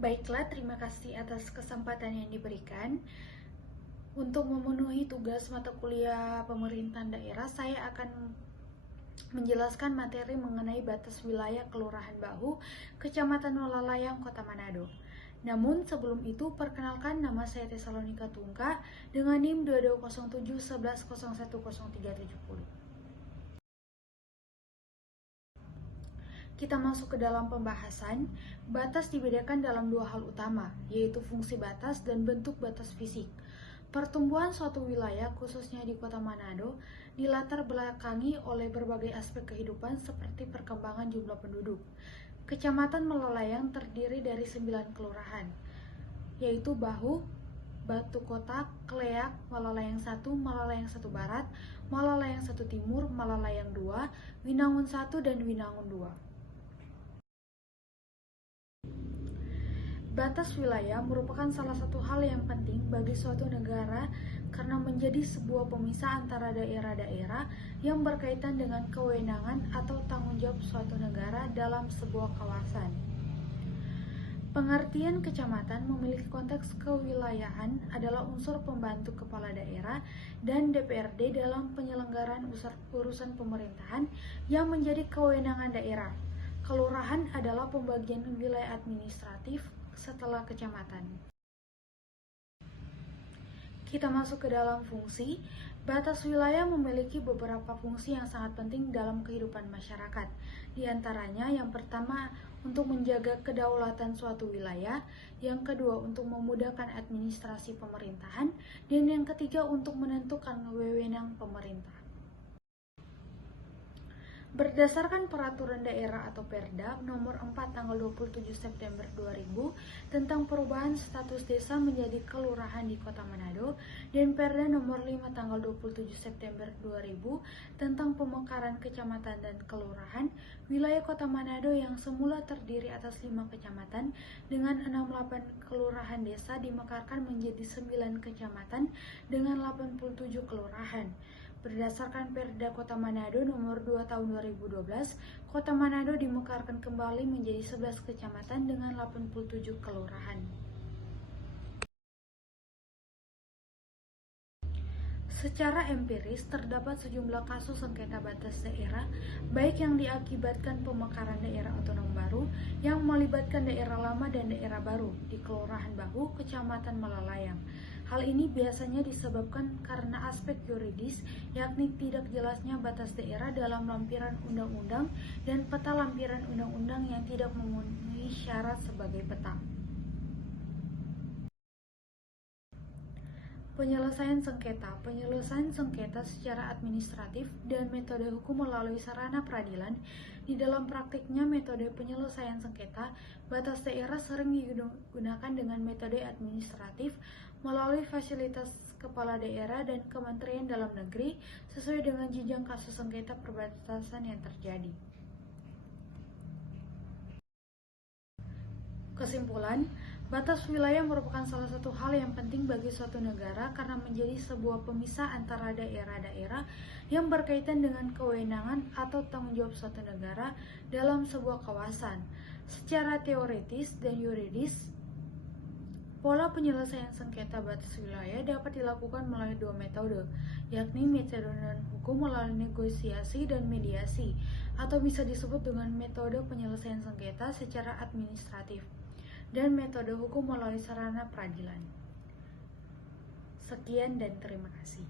Baiklah, terima kasih atas kesempatan yang diberikan. Untuk memenuhi tugas mata kuliah pemerintahan daerah, saya akan menjelaskan materi mengenai batas wilayah Kelurahan Bahu, Kecamatan Walalayang, Kota Manado. Namun sebelum itu, perkenalkan, nama saya Tesalonika Tungka dengan NIM 220711010370. Kita masuk ke dalam pembahasan. Batas dibedakan dalam dua hal utama, yaitu fungsi batas dan bentuk batas fisik. Pertumbuhan suatu wilayah, khususnya di Kota Manado, dilatar belakangi oleh berbagai aspek kehidupan seperti perkembangan jumlah penduduk. Kecamatan Walalayang terdiri dari 9 kelurahan, yaitu Bahu, Batu Kotak, Kleak, Walalayang 1, Walalayang 1 Barat, Walalayang 1 Timur, Walalayang 2, Winangun 1, dan Winangun 2. Batas wilayah merupakan salah satu hal yang penting bagi suatu negara karena menjadi sebuah pemisah antara daerah-daerah yang berkaitan dengan kewenangan atau tanggung jawab suatu negara dalam sebuah kawasan. Pengertian kecamatan memiliki konteks kewilayahan adalah unsur pembantu kepala daerah dan DPRD dalam penyelenggaraan urusan pemerintahan yang menjadi kewenangan daerah. Kelurahan adalah pembagian wilayah administratif setelah kecamatan. Kita masuk ke dalam fungsi. Batas wilayah memiliki beberapa fungsi yang sangat penting dalam kehidupan masyarakat. Di antaranya, yang pertama, untuk menjaga kedaulatan suatu wilayah, yang kedua, untuk memudahkan administrasi pemerintahan, dan yang ketiga, untuk menentukan wewenang pemerintah. Berdasarkan Peraturan Daerah atau Perda Nomor 4 tanggal 27 September 2000 tentang perubahan status desa menjadi kelurahan di Kota Manado dan Perda Nomor 5 tanggal 27 September 2000 tentang pemekaran kecamatan dan kelurahan, wilayah Kota Manado yang semula terdiri atas 5 kecamatan dengan 68 kelurahan desa dimekarkan menjadi 9 kecamatan dengan 87 kelurahan. Berdasarkan Perda Kota Manado Nomor 2 Tahun 2012, Kota Manado dimekarkan kembali menjadi 11 kecamatan dengan 87 kelurahan. Secara empiris, terdapat sejumlah kasus sengketa batas daerah, baik yang diakibatkan pemekaran daerah otonom baru yang melibatkan daerah lama dan daerah baru di Kelurahan Bahu, Kecamatan Walalayang. Hal ini biasanya disebabkan karena aspek yuridis, yakni tidak jelasnya batas daerah dalam lampiran undang-undang dan peta lampiran undang-undang yang tidak memenuhi syarat sebagai peta. Penyelesaian sengketa secara administratif dan metode hukum melalui sarana peradilan. Di dalam praktiknya, metode penyelesaian sengketa batas daerah sering digunakan dengan metode administratif melalui fasilitas kepala daerah dan Kementerian Dalam Negeri sesuai dengan jenjang kasus sengketa perbatasan yang terjadi. Kesimpulan, batas wilayah merupakan salah satu hal yang penting bagi suatu negara karena menjadi sebuah pemisah antara daerah-daerah yang berkaitan dengan kewenangan atau tanggung jawab suatu negara dalam sebuah kawasan. Secara teoritis dan yuridis, pola penyelesaian sengketa batas wilayah dapat dilakukan melalui dua metode, yakni metode non-hukum melalui negosiasi dan mediasi, atau bisa disebut dengan metode penyelesaian sengketa secara administratif, dan metode hukum melalui sarana peradilan. Sekian dan terima kasih.